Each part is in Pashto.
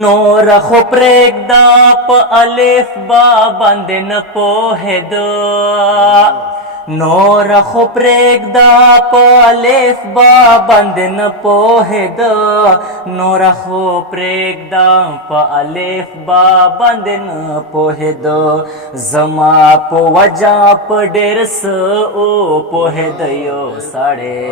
نور خو پرېږده په الف با باندې نه پوهېده نور خو پرېږده په الف با باندې نه پوهېده نور خو پرېږده په الف با باندې نه پوهېده زما په وجه په ډېر څه وپوهېده یو سړی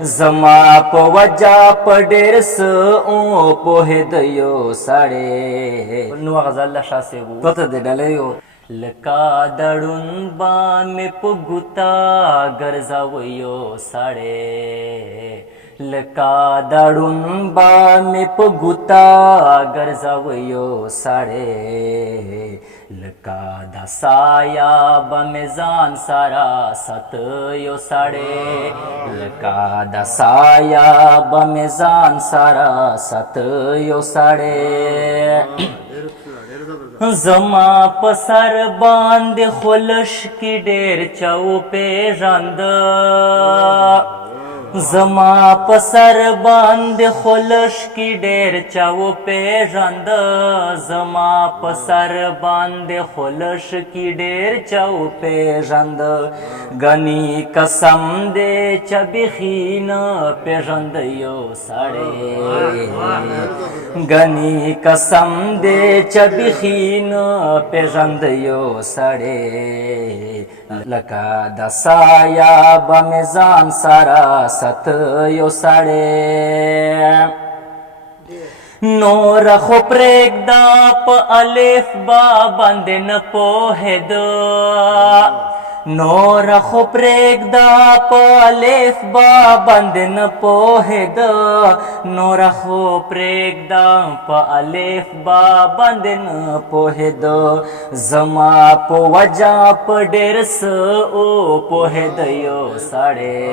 زما په وجه په ډېر څه وپوهېده یو سړی نو غزل له شاه صاحب و ته د ډلې یو لکه د ړوند با مې په ګوتا ګرځاوه یو سړی لکه د ړوند با مې په ګوتا ګرځاوه یو سړی لکه د سایه به مې ځان سره ساته یو سړی لکه د سایه به مې ځان سره ساته یو سړی زما په سر باندې خلش کی ډېر چا وپېژانده زما په سر باندې خلش کی ډېر چا وپېژانده زما په سر باندې خلش کی ډېر چا وپېژانده ګنې قسم دې چې بیخي نه پېژانده یو سړی ګنې قسم دې چې بیخي نه پېژانده یو سړی لکه د سایه به مې ځان سره ست یو سړی نور خو پرېږده په الف با باندې نه پوهېده نور خو پرېږده په الف با باندې نه پوهېده نور خو پرېږده په الف با باندې نه پوهېده زما په وجه په ډېر څه وپوهېده یو سړی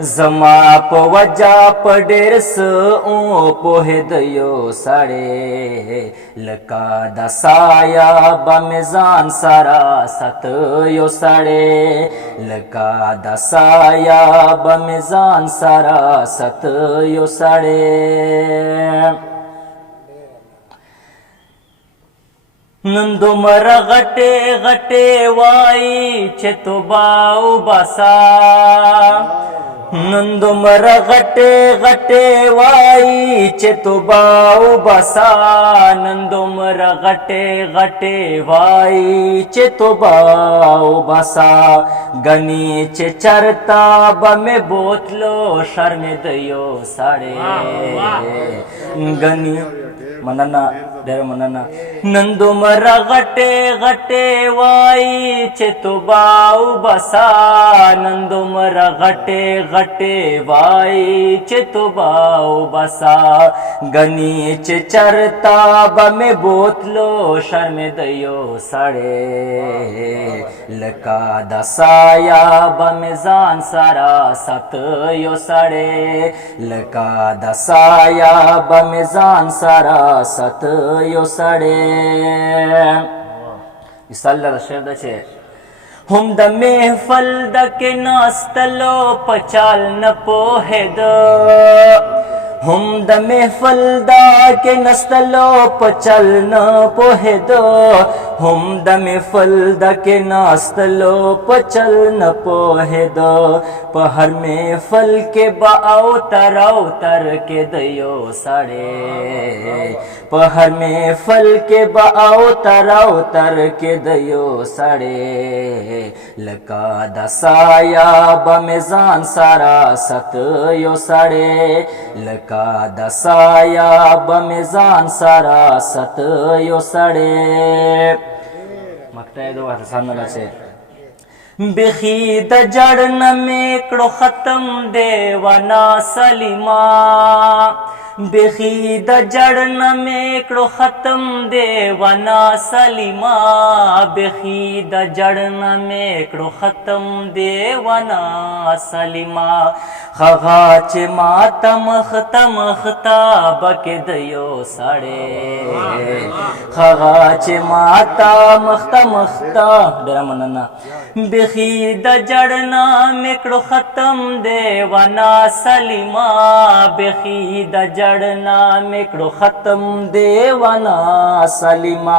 زما په وجه په ډېر څه وپوهېده یو سړی لکه د سایه به مې ځان سره ساته یو سړی لکه د سایه به مې ځان سره ساته یو سړی نن دومره غټې غټې وایي چې توبه وباسه نن دومره غټې غټې وایي چې توبه وباسه نن دومره غټې غټې وایي چې توبه وباسه ګنې چې چرته به مې بوتلو شرمېده یو سړی ګنې مننه ډېره مننه نن دومره غټې غټې وایي چې توبه وباسه نن دومره غټې غټې وایي چې توبه وباسه ګنې چې چرته به مې بوتلو شرمېده یو سړی لکه د سایه به مې ځان سره ساته یو سړی لکه د سایه به مې ځان سره ساته یو سړی مثال لره شعر ده چې هم د محفل د کې ناستلو په چال نه پوهېده هم د محفل دا کې نستلو په چل نه پوهېده هم د محفل دا کې ناستلو په چل نه پوهېده په هر محفل کې به اوتر کېده یو سړی په هر محفل کې به اوتر کېده یو سړی لکه د سایه به مې ځان سره ساته یو سړی لکه د سایه به مې ځان سره ساته یو سړی مقطع دو حسن الله سے بیخی د جړ نه مې کړو ختم دیوانا سلیما بیخی د جړ نه مې کړو ختم دیوانا سلیما بیخی د جړ نه مې کړو ختم دیوانا سلیما خغا چې ماته مخته بکې د یو سړی خغا چې ماته مخته ډېره مننه بیخی د جړ نه مې کړو ختم دیوانا سلیما بیخی د جړ لړنا میکړو ختم دیوانا سلیما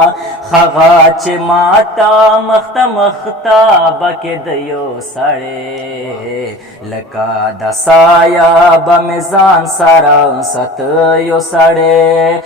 خغا چې ماتا مخته مختا بکې د یو سړی لکه د سایه به مې ځان سره ست یو سړی